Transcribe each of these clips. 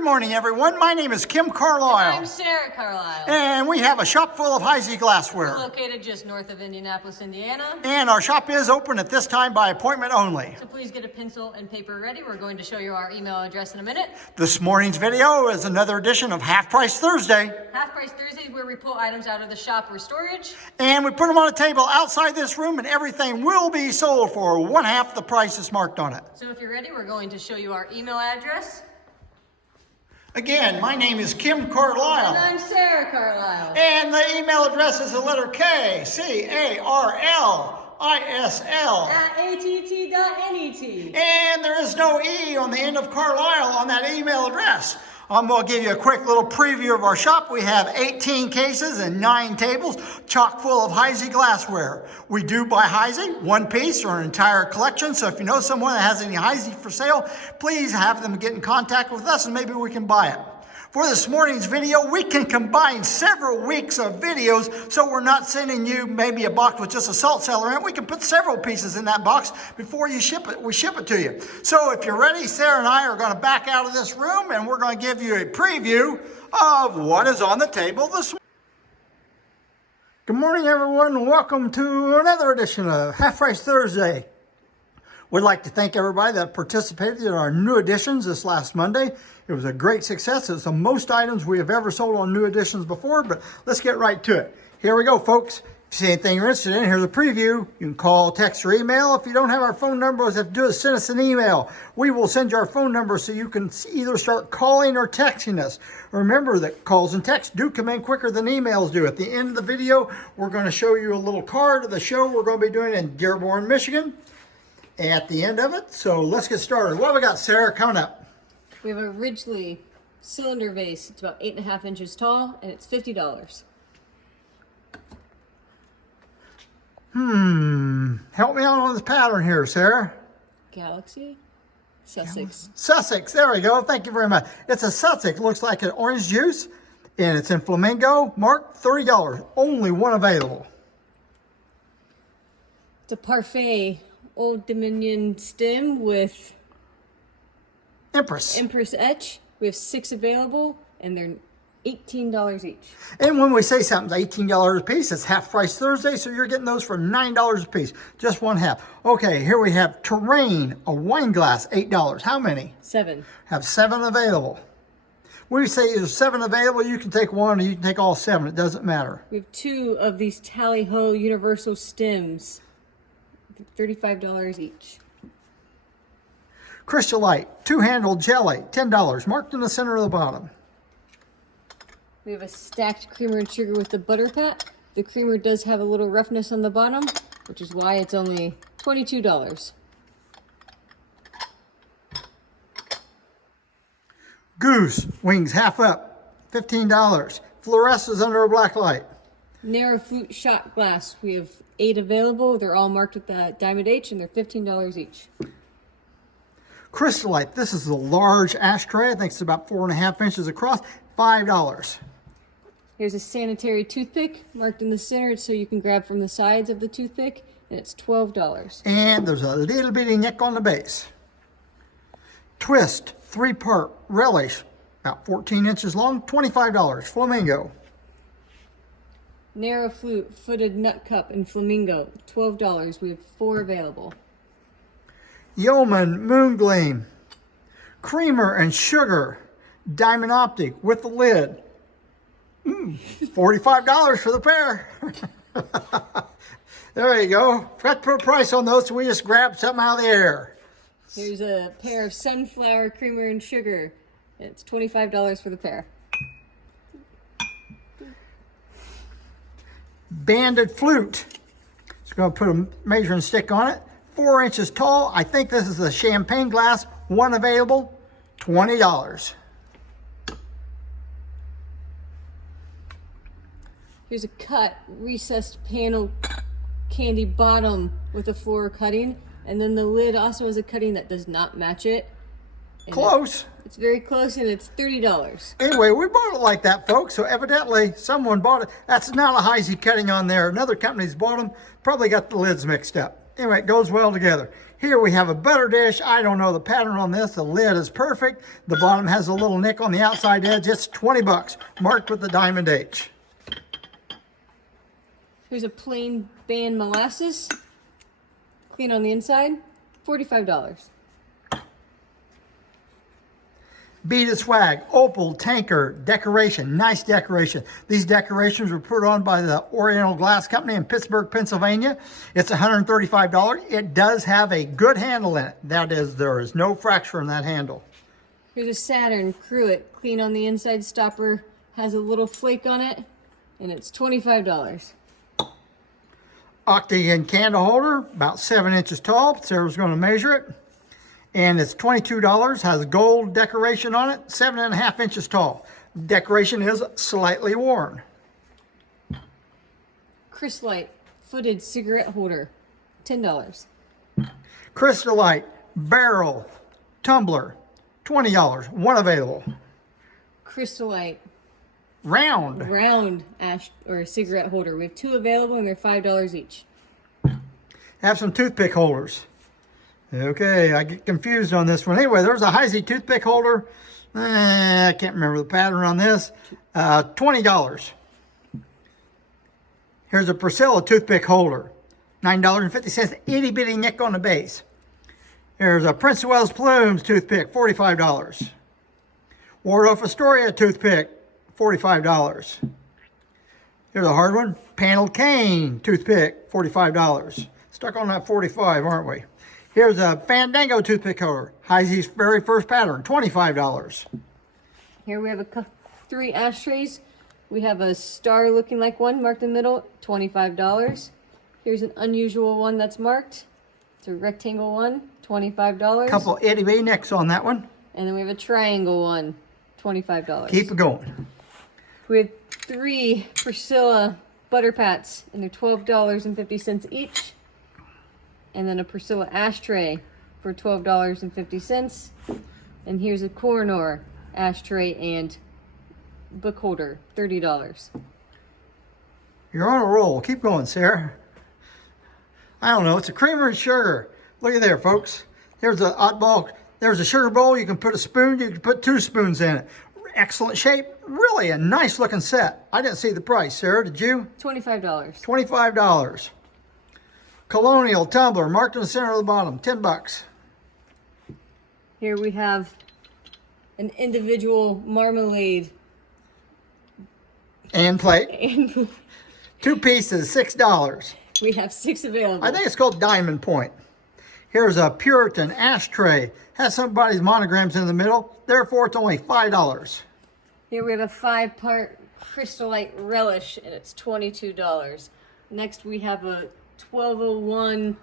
Good morning, everyone. My name is Kim Carlisle. And I'm Sarah Carlisle. And we have a shop full of Heisey glassware. We're located just north of Indianapolis, Indiana. And our shop is open at this time by appointment only. So please get a pencil and paper ready. We're going to show you our email address in a minute. This morning's video is another edition of Half Price Thursday. Half Price Thursdays, where we pull items out of the shop or storage. And we put them on a table outside this room, and everything will be sold for one half the price that's marked on it. So if you're ready, we're going to show you our email address. Again, my name is Kim Carlisle. And I'm Sarah Carlisle. And the email address is the letter K, C-A-R-L-I-S-L. At att.net. And there is no E on the end of Carlisle on that email address. I'm going to give you a quick little preview of our shop. We have 18 cases and 9 tables, chock full of Heisey glassware. We do buy Heisey, one piece or an entire collection. So if you know someone that has any Heisey for sale, please have them get in contact with us and maybe we can buy it. For this morning's video, we can combine several weeks of videos, so we're not sending you maybe a box with just a salt cellar in it. We can put several pieces in that box before you ship it. We ship it to you. So if you're ready, Sarah and I are going to back out of this room, and we're going to give you a preview of what is on the table this morning. Good morning, everyone. Welcome to another edition of Half Price Thursday. We'd like to thank everybody that participated in our new editions this last Monday. It was a great success. It's the most items we have ever sold on new editions before, but let's get right to it. Here we go, folks. If you see anything you're interested in, here's a preview. You can call, text, or email. If you don't have our phone number, all you have to do is send us an email. We will send you our phone number so you can either start calling or texting us. Remember that calls and texts do come in quicker than emails do. At the end of the video, we're going to show you a little card of the show we're going to be doing in Dearborn, Michigan at the end of it. So let's get started. What have we got, Sarah, coming up? We have a Ridgely cylinder vase. It's about 8.5 inches tall, and it's $50. Help me out on this pattern here, Sarah. Galaxy? Sussex. Sussex, there we go. Thank you very much. It's a Sussex. Looks like an orange juice, and it's in flamingo. Marked $30. Only one available. It's a Parfait Old Dominion stem with Empress etch. We have 6 available, and they're $18 each. And when we say something's $18 a piece, it's Half Price Thursday, so you're getting those for $9 a piece. Just one half. Okay, here we have Terrain, a wine glass, $8. How many? 7. Have 7 available. When we say there's 7 available, you can take one or you can take all 7. It doesn't matter. We have 2 of these Tally-Ho universal stems, $35 each. Crystallite, 2-handled jelly, $10, marked in the center of the bottom. We have a stacked creamer and sugar with the butter pat. The creamer does have a little roughness on the bottom, which is why it's only $22. Goose, wings half up, $15. Fluoresces under a black light. Narrow flute shot glass. We have 8 available. They're all marked with the Diamond H, and they're $15 each. Crystallite, this is a large ashtray. I think it's about 4.5 inches across, $5. Here's a sanitary toothpick marked in the center so you can grab from the sides of the toothpick, and it's $12. And there's a little bitty nick on the base. Twist, 3-part relish, about 14 inches long, $25. Flamingo. Narrow flute footed nut cup in flamingo, $12. We have 4 available. Yeoman Moon Gleam, creamer and sugar, diamond optic with the lid. $45 for the pair. There you go. Forgot to put a price on those, so we just grabbed something out of the air. Here's a pair of sunflower creamer and sugar. It's $25 for the pair. Banded flute. Just going to put a measuring stick on it. 4 inches tall. I think this is a champagne glass. 1 available, $20. Here's a cut, recessed panel candy bottom with a floor cutting. And then the lid also has a cutting that does not match it. And Close. It's very close, and it's $30. Anyway, we bought it like that, folks. So evidently, someone bought it. That's not a Heisey cutting on there. Another company's bought them. Probably got the lids mixed up. Anyway, it goes well together. Here we have a butter dish. I don't know the pattern on this. The lid is perfect. The bottom has a little nick on the outside edge. It's 20 bucks, marked with the diamond H. Here's a plain band molasses, clean on the inside, $45. Beaded swag, opal, tanker, decoration, nice decoration. These decorations were put on by the Oriental Glass Company in Pittsburgh, Pennsylvania. It's $135. It does have a good handle in it. That is, there is no fracture in that handle. Here's a Saturn cruet, clean on the inside, stopper has a little flake on it, and it's $25. Octagon candle holder, about 7 inches tall. Sarah's going to measure it. And it's $22, has gold decoration on it, 7.5 inches tall. Decoration is slightly worn. Chrysolite footed cigarette holder, $10. Crystallite barrel tumbler, $20, one available. Crystallite Round ash or cigarette holder. We have 2 available and they're $5 each. have some toothpick holders. Okay, I get confused on this one. Anyway, there's a Heisey toothpick holder. I can't remember the pattern on this. $20. Here's a Priscilla toothpick holder. $9.50, itty bitty nick on the base. Here's a Prince of Wales Plumes toothpick, $45. Waldorf Astoria toothpick, $45. Here's a hard one, paneled cane toothpick, $45. Stuck on that 45, aren't we? Here's a Fandango toothpick holder, Heisey's very first pattern, $25. Here we have 3 ashtrays. We have a star looking like one marked in the middle, $25. Here's an unusual one that's marked. It's a rectangle one, $25. Couple itty bitty nicks on that one. And then we have a triangle one, $25. Keep it going. We have 3 Priscilla butter pats, and they're $12.50 each. And then a Priscilla ashtray for $12.50. And here's a Kohinoor ashtray and book holder, $30. You're on a roll. Keep going, Sarah. I don't know. It's a creamer and sugar. Look at there, folks. There's a oddball. There's a sugar bowl. You can put a spoon. You can put 2 spoons in it. Excellent shape. Really a nice looking set. I didn't see the price, Sarah. Did you? $25. $25. Colonial tumbler, marked in the center of the bottom, 10 bucks. Here we have an individual marmalade. And plate. And 2 pieces, $6. we have 6 available. I think it's called Diamond Point. Here's a Puritan ashtray. Has somebody's monograms in the middle. Therefore, it's only $5. Here we have a 5-part Crystallite relish, and it's $22. Next, we have a 1201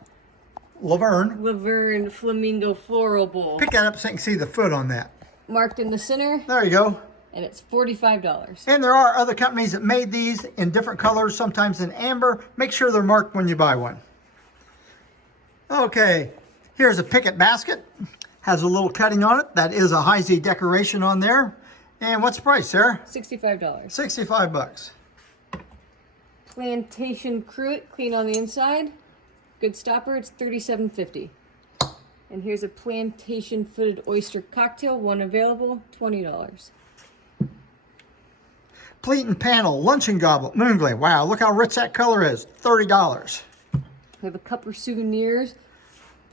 Laverne. Flamingo Floral Bowl. Pick that up so you can see the foot on that. Marked in the center, There you go. and it's $45. And there are other companies that made these in different colors, sometimes in amber. Make sure they're marked when you buy one. Okay, here's a picket basket. Has a little cutting on it. That is a Heisey decoration on there. And what's the price, Sarah? $65. 65 bucks. Plantation cruet, clean on the inside. Good stopper, it's $37.50. And here's a plantation footed oyster cocktail, one available, $20. Pleat and panel, luncheon goblet, moonglow. Wow, look how rich that color is. $30. We have a Cupper Souvenirs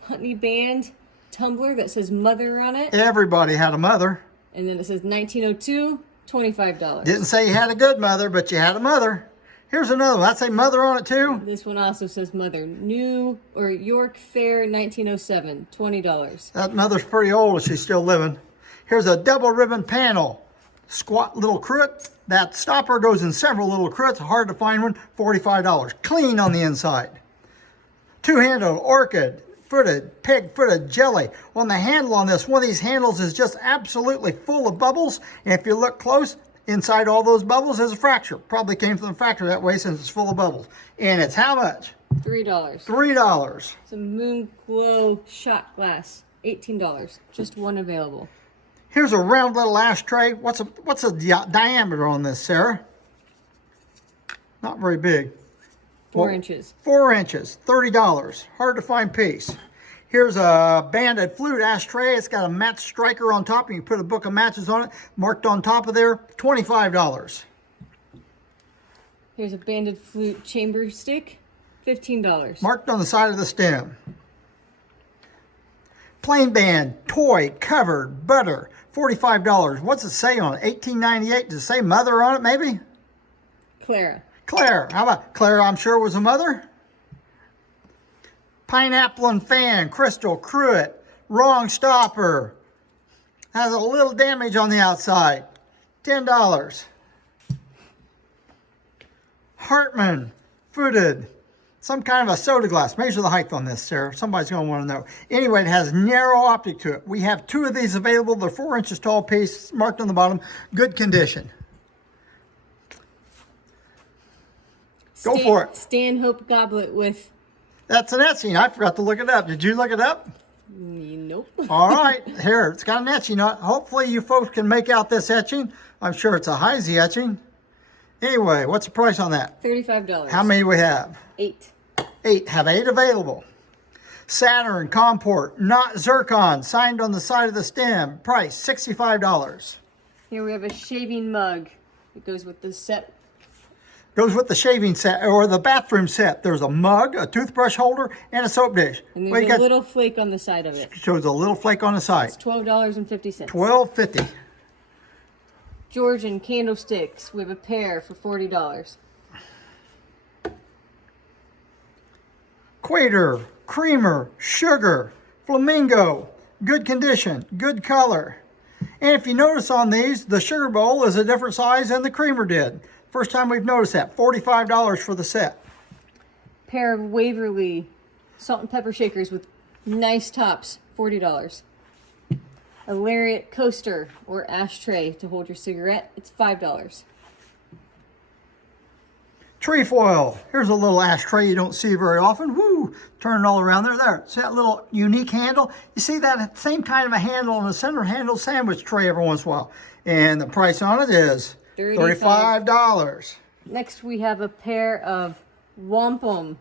honey band tumbler that says mother on it. Everybody had a mother. And then it says 1902, $25. Didn't say you had a good mother, but you had a mother. Here's another one. That say mother on it too. This one also says mother. New or York Fair 1907, $20. That mother's pretty old if she's still living. Here's a double ribbon panel. Squat little cruet. That stopper goes in several little cruets. Hard to find one. $45. Clean on the inside. 2-handled orchid. Footed, pig-footed jelly. On the handle on this, one of these handles is just absolutely full of bubbles. And if you look close, inside all those bubbles is a fracture. Probably came from the factory that way since it's full of bubbles. And it's how much? $3. $3. Some moon glow shot glass, $18. Just one available. Here's a round little ashtray. What's the diameter on this, Sarah? Not very big. 4 inches. 4 inches, $30. Hard to find piece. Here's a banded flute ashtray. It's got a match striker on top. You can put a book of matches on it, marked on top of there, $25. Here's a banded flute chamber stick, $15. Marked on the side of the stem. Plain band, toy, covered, butter, $45. What's it say on it? $18.98. Does it say mother on it, maybe? Clara. Claire. How about Claire? I'm sure was a mother. Pineapple and fan, crystal, cruet, wrong stopper. Has a little damage on the outside. $10. Hartman, footed. Some kind of a soda glass. Measure the height on this, Sarah. Somebody's going to want to know. Anyway, it has narrow optic to it. We have 2 of these available. They're 4 inches tall piece, marked on the bottom. Good condition. Go for it. Stanhope goblet with... That's an etching. I forgot to look it up. Did you look it up? Nope. All right. Here, it's got an etching on it. Hopefully you folks can make out this etching. I'm sure it's a Heisey etching. Anyway, what's the price on that? $35. How many we have? 8. 8. Have 8 available. Saturn, Comport, not zircon, signed on the side of the stem. Price, $65. Here we have a shaving mug. It goes with the set. Goes with the shaving set, or the bathroom set. There's a mug, a toothbrush holder, and a soap dish. And there's a little flake on the side of it. Shows a little flake on the side. It's $12.50. $12.50. Georgian candlesticks. We have a pair for $40. Quater, creamer, sugar, flamingo, good condition, good color. And if you notice on these, the sugar bowl is a different size than the creamer did. First time we've noticed that. $45 for the set. Pair of Waverly salt and pepper shakers with nice tops, $40. A lariat coaster or ashtray to hold your cigarette, it's $5. Trefoil. Here's a little ashtray you don't see very often. Woo! Turn it all around there. There. See that little unique handle? You see that same kind of a handle on the center handle sandwich tray every once in a while. And the price on it is $35. Next we have a pair of wampum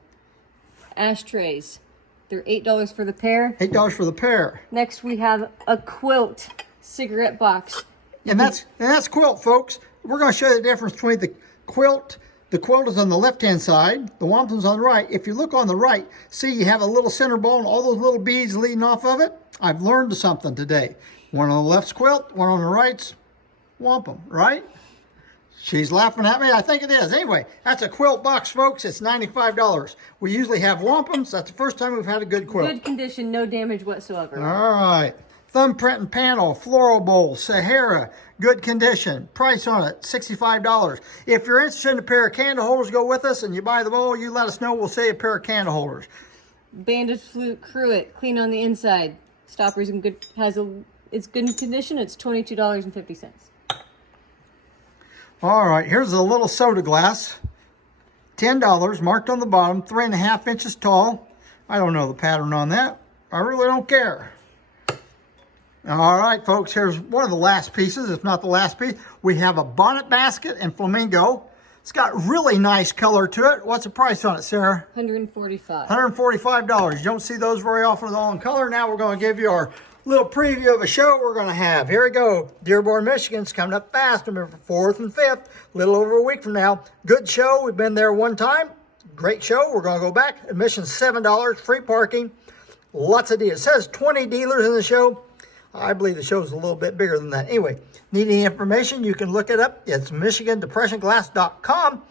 ashtrays. They're $8 for the pair. $8 for the pair. Next we have a quilt cigarette box. And that's quilt, folks. We're going to show you the difference between the quilt. The quilt is on the left-hand side. The wampum's on the right. If you look on the right, see you have a little center bowl and all those little beads leading off of it. I've learned something today. One on the left's quilt, one on the right's wampum, right? She's laughing at me. I think it is. Anyway, that's a quilt box, folks. It's $95. We usually have wampums. That's the first time we've had a good quilt. Good condition, no damage whatsoever. All right. Thumbprint and panel, floral bowl, Sahara, good condition. Price on it, $65. If you're interested in a pair of candle holders, go with us and you buy the bowl, you let us know. We'll sell you a pair of candle holders. Banded flute cruet, clean on the inside. Stopper's in good, it's good condition. It's $22.50. All right, here's a little soda glass. $10, marked on the bottom, 3.5 inches tall. I don't know the pattern on that. I really don't care. All right, folks, here's one of the last pieces, if not the last piece. We have a bonnet basket in flamingo. It's got really nice color to it. What's the price on it, Sarah? $145. $145. You don't see those very often all in color. Now we're going to give you our little preview of a show we're going to have. Here we go. Dearborn, Michigan's coming up fast. November 4th and 5th, a little over a week from now. Good show. We've been there one time. Great show. We're going to go back. Admission $7, free parking. Lots of deals. It says 20 dealers in the show. I believe the show's a little bit bigger than that. Anyway, need any information, you can look it up. It's MichiganDepressionGlass.com.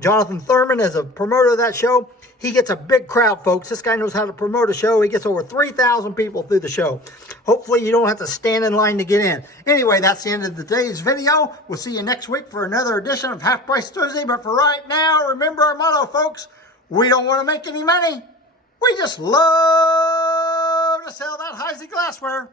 Jonathan Thurman is a promoter of that show. He gets a big crowd, folks. This guy knows how to promote a show. He gets over 3,000 people through the show. Hopefully you don't have to stand in line to get in. Anyway, that's the end of today's video. We'll see you next week for another edition of Half Price Thursday. But for right now, remember our motto, folks. We don't want to make any money. We just love to sell that Heisey glassware.